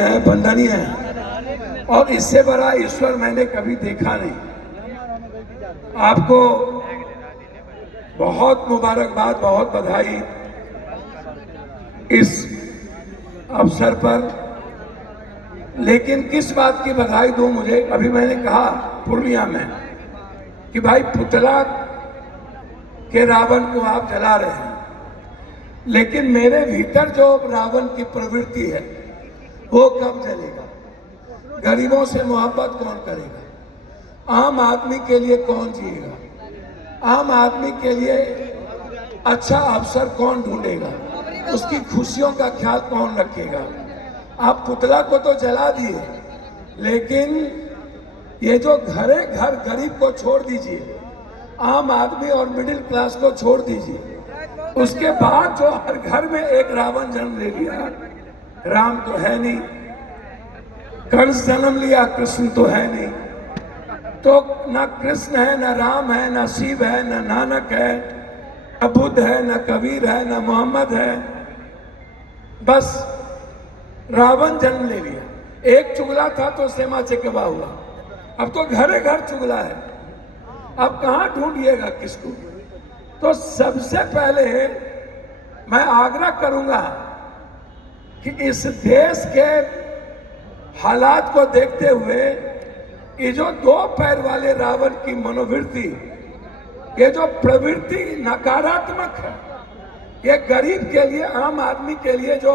हैं, वंदनीय हैं, और इससे बड़ा ईश्वर मैंने कभी देखा नहीं। आपको बहुत मुबारकबाद, बहुत बधाई इस अवसर पर। लेकिन किस बात की बधाई दूं मुझे, अभी मैंने कहा पूर्णिया में कि भाई पुतला के रावण को आप जला रहे हैं, लेकिन मेरे भीतर जो रावण की प्रवृत्ति है वो कब जलेगा? गरीबों से मोहब्बत कौन करेगा? आम आदमी के लिए कौन जिएगा? आम आदमी के लिए अच्छा अवसर कौन ढूंढेगा? उसकी खुशियों का ख्याल कौन रखेगा? आप पुतला को तो जला दिए, लेकिन ये जो घरे घर गरीब को छोड़ दीजिए, आम आदमी और मिडिल क्लास को छोड़ दीजिए, उसके बाद जो हर घर में एक रावण जन्म ले लिया। राम तो है नहीं, कंस जन्म लिया, कृष्ण तो है नहीं, तो ना कृष्ण है, ना राम है, ना शिव है, ना नानक है, ना बुद्ध है, ना कबीर है, ना मोहम्मद है, बस रावण जन्म ले लिया। एक चुगला था तो सेमा चकेवा हुआ, अब तो घरे घर चुगला है। अब कहां ढूंढिएगा किसको? तो सबसे पहले मैं आग्रह करूंगा कि इस देश के हालात को देखते हुए ये जो दो पैर वाले रावण की मनोवृत्ति, ये जो प्रवृत्ति नकारात्मक है, ये गरीब के लिए, आम आदमी के लिए जो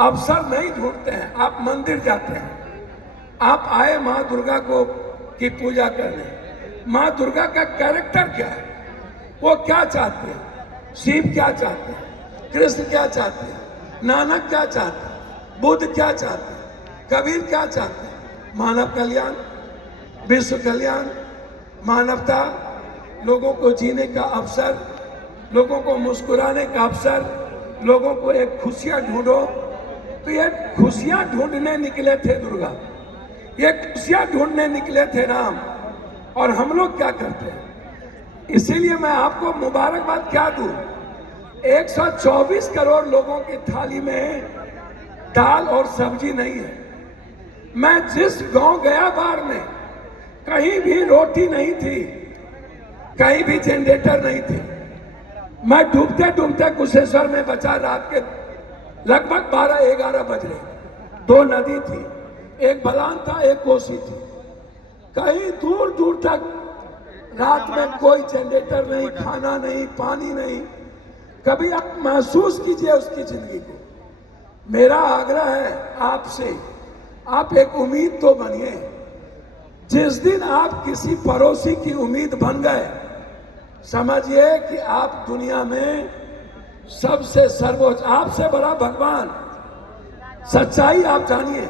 अवसर नहीं ढूंढते हैं। आप मंदिर जाते हैं, आप आए माँ दुर्गा की पूजा करने, माँ दुर्गा का कैरेक्टर क्या है? वो क्या चाहते हैं? शिव क्या चाहते हैं? कृष्ण क्या चाहते हैं? नानक क्या चाहते हैं? बुद्ध क्या चाहते हैं? कबीर क्या चाहते हैं? मानव कल्याण, विश्व कल्याण, मानवता, लोगों को जीने का अवसर, लोगों को मुस्कुराने का अवसर, लोगों को एक खुशियां ढूंढो। तो ये खुशियां ढूंढने निकले थे दुर्गा, ये खुशियां ढूंढने निकले थे राम, और हम लोग क्या करते हैं? इसीलिए मैं आपको मुबारकबाद क्या दूं, 124 करोड़ लोगों की थाली में दाल और सब्जी नहीं है। मैं जिस गांव गया बार में, कहीं भी रोटी नहीं थी, कहीं भी जनरेटर नहीं थे। मैं डूबते डूबते कुशेश्वर में बचा, रात के लगभग 12-11 बज रहे। 2 नदी थी, एक बलान था, एक कोसी थी। कहीं दूर दूर तक रात में कोई जनरेटर नहीं, खाना नहीं, पानी नहीं। कभी आप महसूस कीजिए उसकी जिंदगी को। मेरा आग्रह है आपसे, आप एक उम्मीद तो बनिए। जिस दिन आप किसी पड़ोसी की उम्मीद बन गए, समझिए कि आप दुनिया में सबसे सर्वोच्च, आपसे बड़ा भगवान। सच्चाई आप जानिए,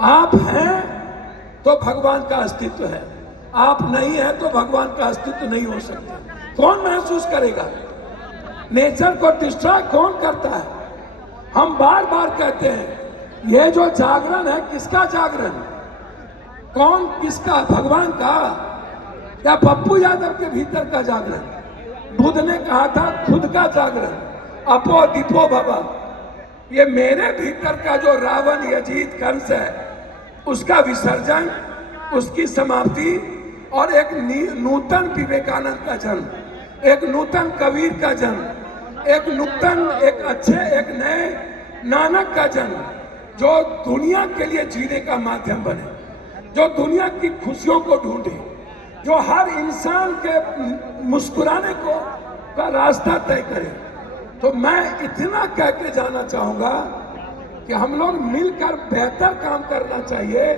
आप हैं तो भगवान का अस्तित्व है, आप नहीं है तो भगवान का अस्तित्व नहीं हो सकता। कौन महसूस करेगा? नेचर को डिस्ट्रॉय कौन करता है? हम बार बार कहते हैं ये जो जागरण है, किसका जागरण? कौन किसका? भगवान का या पप्पू यादव के भीतर का जागरण? बुद्ध ने कहा था खुद का जागरण, अपो दीपो भवा। ये मेरे भीतर का जो रावण, यजीत, कंस है, उसका विसर्जन, उसकी समाप्ति, और एक नूतन विवेकानंद का जन्म, एक नूतन कबीर का जन्म, एक नूतन, एक अच्छे, एक नए नानक का जन्म, जो दुनिया के लिए जीने का माध्यम बने, जो दुनिया की खुशियों को ढूंढे, जो हर इंसान के मुस्कुराने का रास्ता तय करे। तो मैं इतना कह के जाना चाहूंगा कि हम लोग मिलकर बेहतर काम करना चाहिए।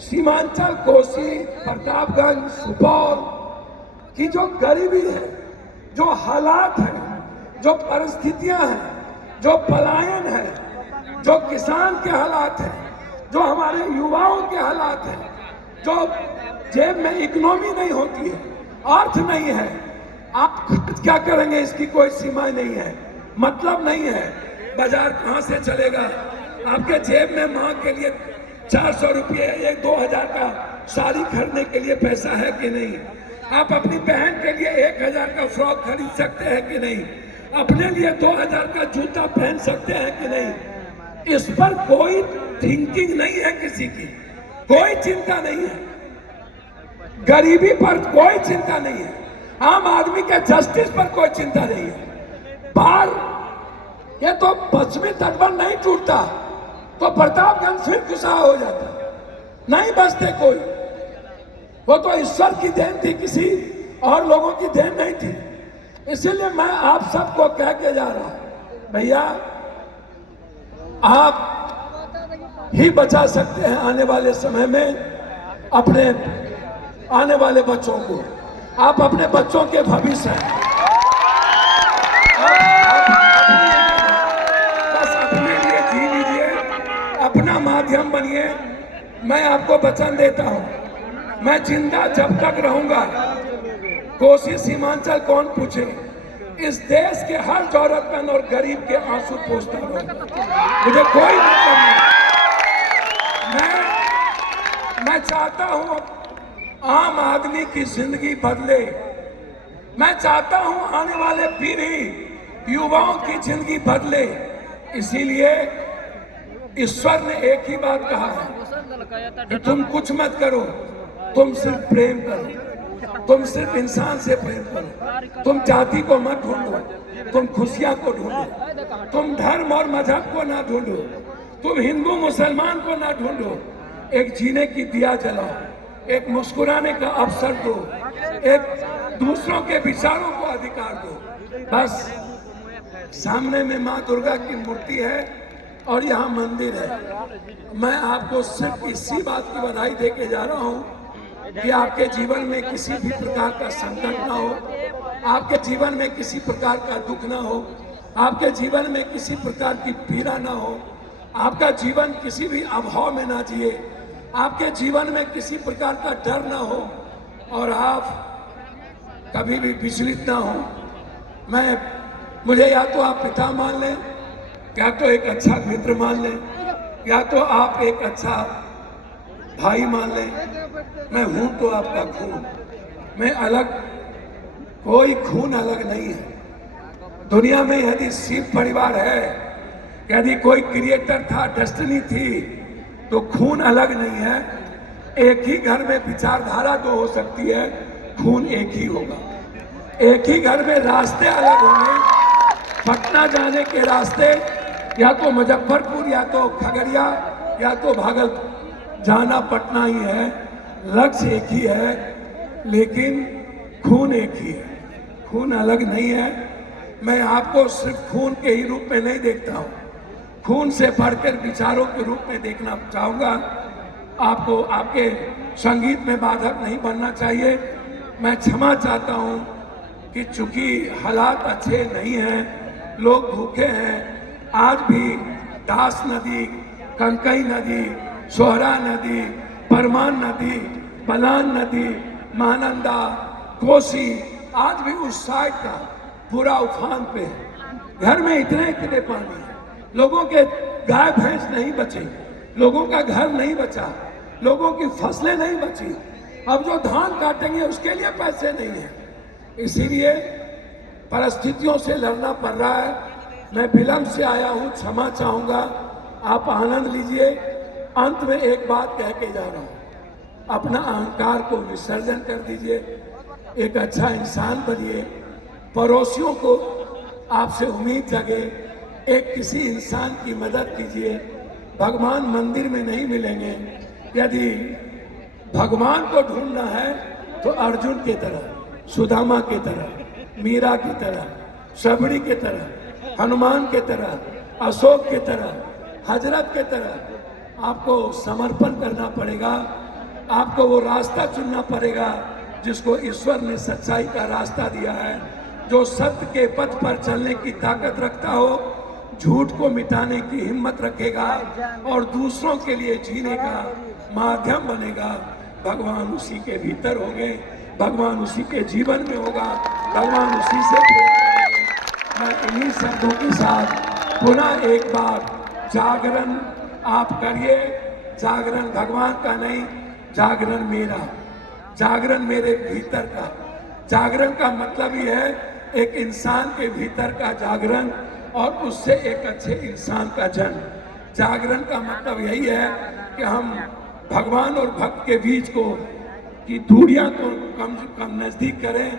सीमांचल, कोसी, प्रतापगंज, सुपौल की जो गरीबी है, जो हालात हैं, जो परिस्थितियां हैं, जो पलायन है, जो किसान के हालात हैं, जो हमारे युवाओं के हालात हैं, जो जेब में इकोनॉमी नहीं होती है, अर्थ नहीं है, आप क्या करेंगे इसकी कोई सीमा नहीं है, मतलब नहीं है। बाजार कहां से चलेगा? आपके जेब में माँ के लिए 400 रुपये, 1-2 हज़ार का साड़ी खरीदने के लिए पैसा है कि नहीं? आप अपनी बहन के लिए 1000 का फ्रॉक खरीद सकते हैं कि नहीं? अपने लिए 2000 का जूता पहन सकते हैं कि नहीं? इस पर कोई थिंकिंग नहीं है किसी की, कोई चिंता नहीं है। गरीबी पर कोई चिंता नहीं है, आम आदमी के जस्टिस पर कोई चिंता नहीं है। बाहर ये तो पश्चिमी तटबंध नहीं टूटता तो प्रतापगंज फिर खुशा हो जाता, नहीं बचते कोई। वो तो ईश्वर की देन थी, किसी और लोगों की देन नहीं थी। इसीलिए मैं आप सबको कह के जा रहा हूं, भैया आप ही बचा सकते हैं आने वाले समय में अपने आने वाले बच्चों को। आप अपने बच्चों के भविष्य हैं। बस अपने लिए जी लीजिए, अपना माध्यम बनिए। मैं आपको वचन देता हूं, मैं जिंदा जब तक रहूंगा, कोसी सीमांचल कौन पूछे, इस देश के हर जरूरतमंद और गरीब के आंसू पोंछता रहूंगा। मुझे कोई मतलब नहीं। मैं चाहता हूं आम आदमी की जिंदगी बदले। मैं चाहता हूं आने वाले पीढ़ी युवाओं की जिंदगी बदले। इसीलिए ईश्वर ने एक ही बात कहा है कि तुम कुछ मत करो, तुम सिर्फ प्रेम करो, तुम सिर्फ इंसान से प्रेम करो, तुम जाति को मत ढूंढो, तुम खुशियां को ढूंढो, तुम धर्म और मजहब को ना ढूंढो, तुम हिंदू मुसलमान को ना ढूंढो। एक जीने की दिया जलाओ, एक मुस्कुराने का अवसर दो, एक दूसरों के विचारों को अधिकार दो। बस सामने में माँ दुर्गा की मूर्ति है और यहाँ मंदिर है। मैं आपको सिर्फ इसी बात की बधाई देके जा रहा हूँ कि आपके जीवन में किसी भी प्रकार का संकट ना हो, आपके जीवन में किसी प्रकार का दुख ना हो, आपके जीवन में किसी प्रकार की पीड़ा ना हो, आपका जीवन किसी भी अभाव में ना जिए, आपके जीवन में किसी प्रकार का डर ना हो और आप कभी भी विचलित ना हो। मुझे या तो आप पिता मान लें, या तो एक अच्छा मित्र मान लें, या तो आप एक अच्छा भाई मान लें। मैं हूं तो आपका खून, मैं अलग, कोई खून अलग नहीं है। दुनिया में यदि शिव परिवार है, यदि कोई क्रिएटर था, डेस्टिनी थी, तो खून अलग नहीं है। एक ही घर में विचारधारा तो हो सकती है, खून एक ही होगा। एक ही घर में रास्ते अलग होंगे, पटना जाने के रास्ते या तो मुजफ्फरपुर या तो खगड़िया या तो भागलपुर, जाना पटना ही है, लक्ष्य एक ही है, लेकिन खून एक ही है, खून अलग नहीं है। मैं आपको सिर्फ खून के ही रूप में नहीं देखता हूँ, खून से बढ़कर विचारों के रूप में देखना चाहूँगा। आपको आपके संगीत में बाधक नहीं बनना चाहिए। मैं क्षमा चाहता हूँ कि चूंकि हालात अच्छे नहीं हैं, लोग भूखे हैं, आज भी दास नदी, कंकई नदी, सोहरा नदी, परमान नदी, बलान नदी, महानंदा, कोसी, आज भी उस साइड का पूरा उफान पे है। घर में इतने पानी है, लोगों के गाय भैंस नहीं बचे, लोगों का घर नहीं बचा, लोगों की फसलें नहीं बची। अब जो धान काटेंगे उसके लिए पैसे नहीं है, इसीलिए परिस्थितियों से लड़ना पड़ रहा है। मैं विलंब से आया हूँ, क्षमा चाहूँगा, आप आनंद लीजिए। अंत में एक बात कह के जा रहा हूँ, अपना अहंकार को विसर्जन कर दीजिए, एक अच्छा इंसान बनिए, पड़ोसियों को आपसे उम्मीद जगे, एक किसी इंसान की मदद कीजिए। भगवान मंदिर में नहीं मिलेंगे, यदि भगवान को ढूंढना है तो अर्जुन की तरह, सुदामा की तरह, मीरा की तरह, शबरी की तरह, हनुमान की तरह, अशोक की तरह, हजरत की तरह आपको समर्पण करना पड़ेगा। आपको वो रास्ता चुनना पड़ेगा जिसको ईश्वर ने सच्चाई का रास्ता दिया है, जो सत्य के पथ पर चलने की ताकत रखता हो, झूठ को मिटाने की हिम्मत रखेगा और दूसरों के लिए जीने का माध्यम बनेगा। भगवान उसी के भीतर होंगे, भगवान उसी के जीवन में होगा, भगवान उसी से प्रेम करेंगे। मैं इन्हीं शब्दों के साथ पुनः एक बार जागरण आप करिए। जागरण भगवान का नहीं, जागरण मेरा, जागरण मेरे भीतर का। जागरण का मतलब ही है एक इंसान के भीतर का जागरण और उससे एक अच्छे इंसान का जन्म। जागरण का मतलब यही है कि हम भगवान और भक्त के बीच को की दूरियां को कम से कम नजदीक करें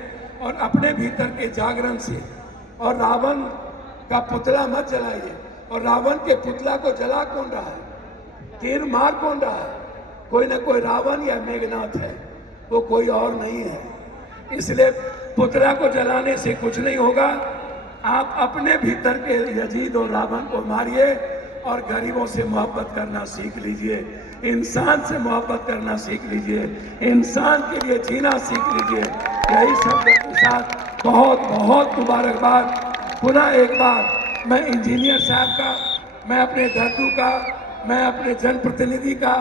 और अपने भीतर के जागरण से। और रावण का पुतला मत जलाइए। और रावण के पुतला को जला कौन रहा है, तीर मार कौन रहा है? कोई ना कोई रावण या मेघनाथ है, वो कोई और नहीं है। इसलिए पुतला को जलाने से कुछ नहीं होगा। आप अपने भीतर के यजीद और रावण को मारिए और गरीबों से मोहब्बत करना सीख लीजिए, इंसान से मोहब्बत करना सीख लीजिए, इंसान के लिए जीना सीख लीजिए। यही सब के साथ बहुत बहुत मुबारकबाद। पुनः एक बार मैं इंजीनियर साहब का, मैं अपने दादू का, मैं अपने जनप्रतिनिधि का,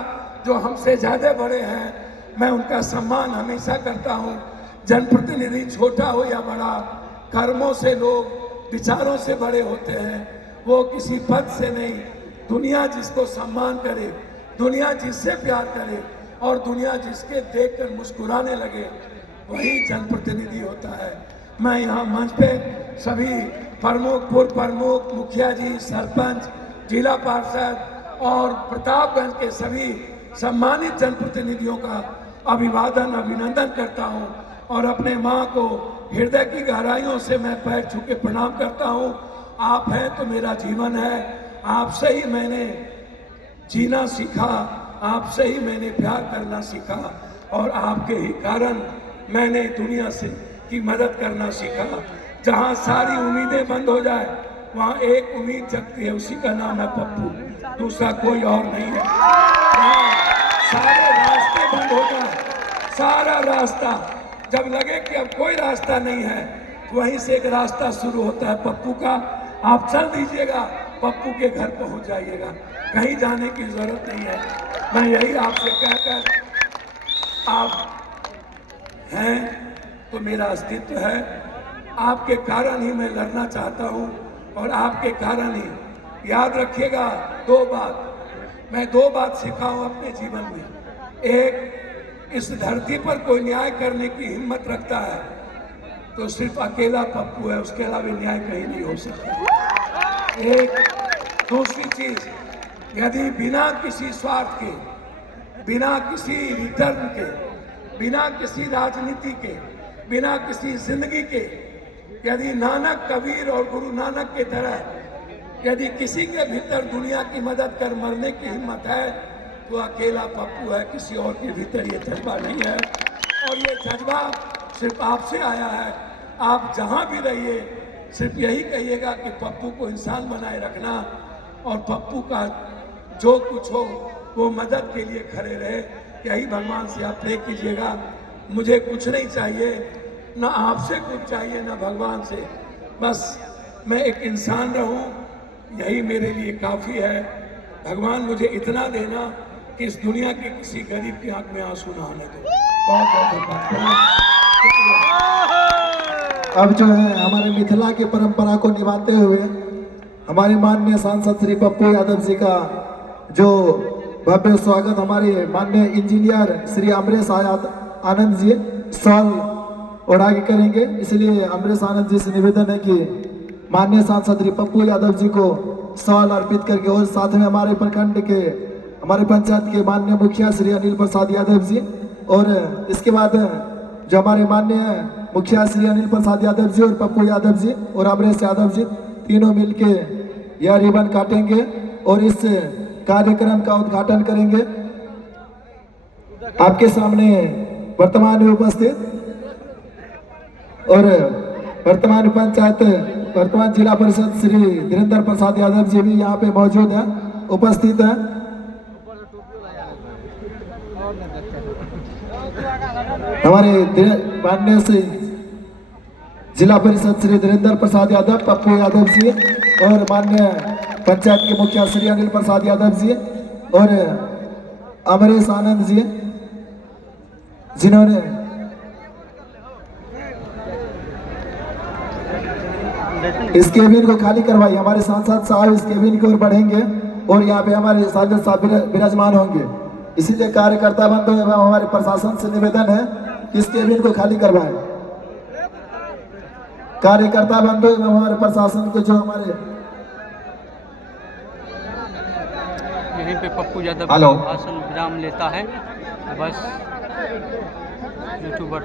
जो हमसे ज़्यादा बड़े हैं, मैं उनका सम्मान हमेशा करता हूँ। जनप्रतिनिधि छोटा हो या बड़ा, कर्मों से लोग, विचारों से बड़े होते हैं, वो किसी पद से नहीं। दुनिया जिसको सम्मान करे, दुनिया जिससे प्यार करे और दुनिया जिसके देखकर मुस्कुराने लगे, वही जनप्रतिनिधि होता है। मैं यहाँ मंच पे सभी प्रमुख, पूर्व प्रमुख, मुखिया जी, सरपंच, जिला पार्षद और प्रतापगंज के सभी सम्मानित जनप्रतिनिधियों का अभिवादन, अभिनंदन करता हूँ और अपने माँ को हृदय की गहराइयों से मैं पैर छू के प्रणाम करता हूँ। आप हैं तो मेरा जीवन है, आपसे ही मैंने जीना सीखा, आपसे ही मैंने प्यार करना सीखा और आपके ही कारण मैंने दुनिया से की मदद करना सीखा। जहाँ सारी उम्मीदें बंद हो जाए, वहाँ एक उम्मीद जगती है, उसी का नाम है पप्पू, दूसरा कोई और नहीं है। सारे रास्ते बंद हो जाए, सारा रास्ता, जब लगे कि अब कोई रास्ता नहीं है, वहीं से एक रास्ता शुरू होता है पप्पू का। आप चल दीजिएगा, पप्पू के घर पहुंच जाइएगा, कहीं जाने की जरूरत नहीं है। मैं यही आपसे कहकर, आप हैं तो मेरा अस्तित्व है, आपके कारण ही मैं लड़ना चाहता हूं और आपके कारण ही। याद रखिएगा दो बात, मैं दो बात सीखा हूं अपने जीवन में। एक, इस धरती पर कोई न्याय करने की हिम्मत रखता है तो सिर्फ अकेला पप्पू है, उसके अलावा न्याय कहीं नहीं हो सकता। एक दूसरी चीज, यदि बिना किसी स्वार्थ के, बिना किसी रिटर्न के, बिना किसी राजनीति के, बिना किसी जिंदगी के, यदि नानक, कबीर और गुरु नानक के तरह यदि किसी के भीतर दुनिया की मदद कर मरने की हिम्मत है तो अकेला पप्पू है, किसी और के भीतर ये जज्बा नहीं है। और ये जज्बा सिर्फ आपसे आया है। आप जहां भी रहिए सिर्फ यही कहिएगा कि पप्पू को इंसान बनाए रखना और पप्पू का जो कुछ हो वो मदद के लिए खड़े रहे। यही भगवान से आप प्रे कीजिएगा। मुझे कुछ नहीं चाहिए, ना आपसे कुछ चाहिए, ना भगवान से, बस मैं एक इंसान रहूं, यही मेरे लिए काफ़ी है। भगवान मुझे इतना देना कि इस दुनिया के किसी गरीब की आंख में आंसू ना आने दो। बहुत बहुत धन्यवाद। अब जो है हमारे मिथिला की परंपरा को निभाते हुए हमारे माननीय सांसद श्री पप्पू यादव जी का जो भव्य स्वागत हमारे माननीय इंजीनियर श्री अमरेश आनंद जी सॉल उड़ा के करेंगे। इसलिए अमरेश आनंद जी से निवेदन है कि माननीय सांसद श्री पप्पू यादव जी को सॉल अर्पित करके, और साथ में हमारे प्रखंड के, हमारे पंचायत के माननीय मुखिया श्री अनिल प्रसाद यादव जी, और इसके बाद जो हमारे माननीय मुखिया श्री अनिल प्रसाद यादव जी और पप्पू यादव जी और अमरेश यादव जी तीनों मिलके यह रिबन काटेंगे और इस कार्यक्रम का उद्घाटन करेंगे। आपके सामने वर्तमान में उपस्थित और वर्तमान पंचायत, वर्तमान जिला परिषद श्री धीरेन्द्र प्रसाद यादव जी भी यहाँ पे मौजूद हैं, उपस्थित हैं। हमारे माननीय से जिला परिषद श्री धीरेन्द्र प्रसाद यादव, पप्पू यादव जी और माननीय पंचायत के मुखिया श्री अनिल प्रसाद यादव जी और अमरेश आनंद जी, जिन्होंने इस केबिन को खाली करवाई। हमारे सांसद साहब इस केबिन की ओर बढ़ेंगे और यहाँ पे हमारे सांसद साहब विराजमान होंगे। इसीलिए कार्यकर्ता बंधु एवं हमारे प्रशासन से निवेदन है कि इस केबिन को खाली करवाएं। कार्यकर्ता बंधु एवं हमारे प्रशासन के जो हमारे यहीं पे पप्पू यादव हेलो। भाषण विराम लेता है। बस यूट्यूबर